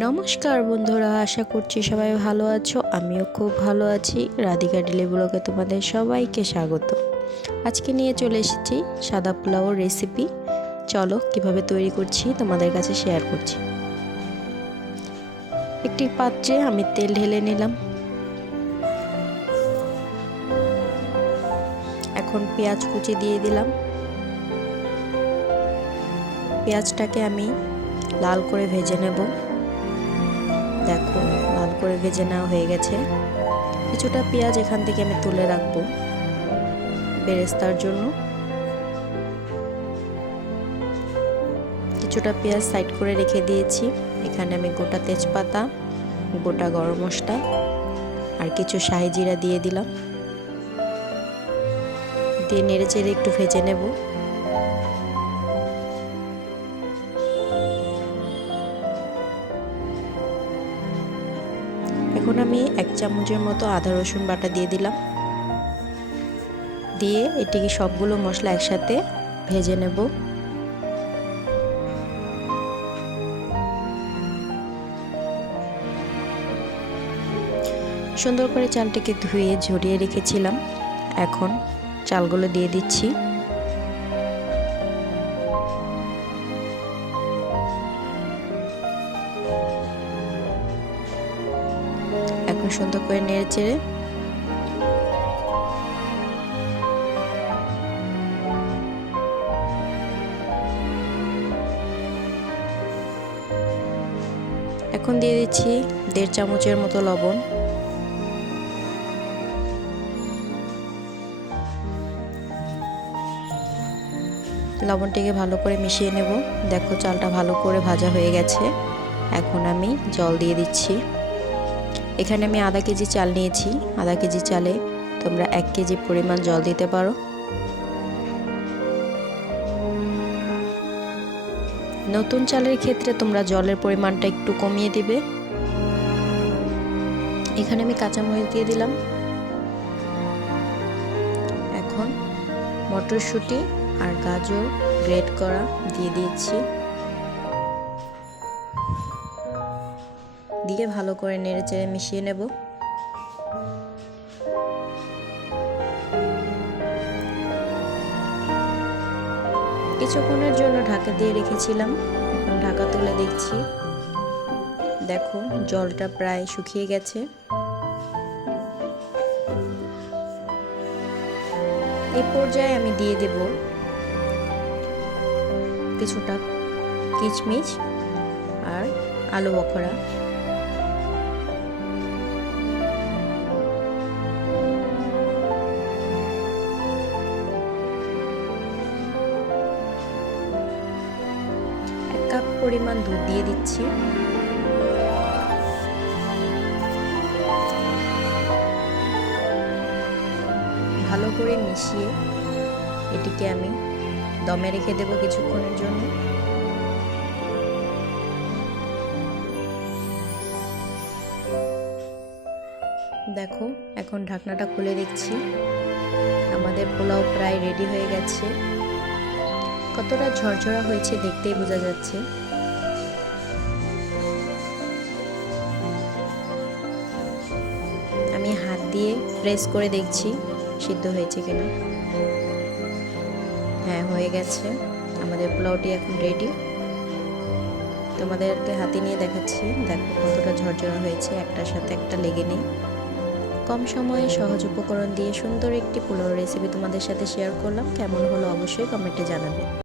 নমস্কার বন্ধুরা, আশা করছি সবাই ভালো আছো। আমিও খুব ভালো আছি। রাধিকা ডেলি ব্লগে তোমাদের সবাইকে স্বাগত। আজকে নিয়ে চলে এসেছি সাদা পোলাওর রেসিপি। চলো কিভাবে তৈরি করছি তোমাদের কাছে শেয়ার করছি। একটি পাত্রে আমি তেল ঢেলে নিলাম। এখন পেঁয়াজ কুচি দিয়ে দিলাম। পেঁয়াজটাকে আমি লাল করে ভেজে নেব। দেখো, লাল করে ভেজে নেওয়া হয়ে গেছে। কিছুটা পেঁয়াজ এখান থেকে আমি তুলে রাখবো বেরেস্তার জন্য। কিছুটা পেঁয়াজ সাইড করে রেখে দিয়েছি। এখানে আমি গোটা তেজপাতা, গোটা গরম মশলা আর কিছু শাহি জিরা দিয়ে দিলাম। দিয়ে নেড়ে চেড়ে একটু ভেজে নেব। এখন আমি 1 চামচের মতো আদা রসুন বাটা দিয়ে দিলাম। দিয়ে এটিকে সবগুলো মশলা একসাথে ভেজে নেব। সুন্দর করে চালটাকে ধুয়ে ঝরিয়ে রেখেছিলাম। এখন চালগুলো দিয়ে দিচ্ছি। এখন সুন্দর করে নেড়ে চেড়ে এখন দিয়ে দিচ্ছি 1.5 চামচের মতো লবণ। লবণটিকে ভালো করে মিশিয়ে নেব। দেখো, চালটা ভালো করে ভাজা হয়ে গেছে। এখন আমি জল দিয়ে দিচ্ছি। এখানে আমি আধা কেজি চাল নিয়েছি। আধা কেজি চালে তোমরা 1 কেজি পরিমাণ জল দিতে পারো। নতুন চালের ক্ষেত্রে তোমরা জলের পরিমাণটা একটু কমিয়ে দিবে। এখানে আমি কাঁচামরিচ দিয়ে দিলাম। এখন মটরশুঁটি আর গাজর গ্রেট করা দিয়ে দিয়েছি। দিয়ে ভালো করে নেড়ে চেড়ে মিশিয়ে নেব। কিছুক্ষণের জন্য ঢাকা দিয়ে রেখেছিলাম। এখন ঢাকা তুলে দেখছি। দেখো, জলটা প্রায় শুকিয়ে গেছে। এই পর্যায়ে আমি দিয়ে দেব কিছুটা কিশমিশ আর আলু বখরা। কাপ পরিমাণ দুধ দিয়ে দিচ্ছি। ভালো করে মিশিয়ে এটিকে আমি দমে রেখে দেব কিছুক্ষণের জন্য। দেখো, এখন ঢাকনাটা খুলে দেখছি। আমাদের পোলাও প্রায় রেডি হয়ে গেছে। কতটা ঝরঝরা হয়েছে দেখতেই বোঝা যাচ্ছে। আমি হাত দিয়ে প্রেস করে দেখছি সিদ্ধ হয়েছে কিনা। হ্যাঁ, হয়ে গেছে। আমাদের পোলাওটি এখন রেডি। তোমাদেরকে হাতে নিয়ে দেখাচ্ছি। দেখো কতটা ঝরঝরা হয়েছে, একটার সাথে একটা লেগে নেই। কম সময়ে সহজ উপকরণ দিয়ে সুন্দর একটি পোলাও রেসিপি তোমাদের সাথে শেয়ার করলাম। কেমন হলো অবশ্যই কমেন্টে জানাবে।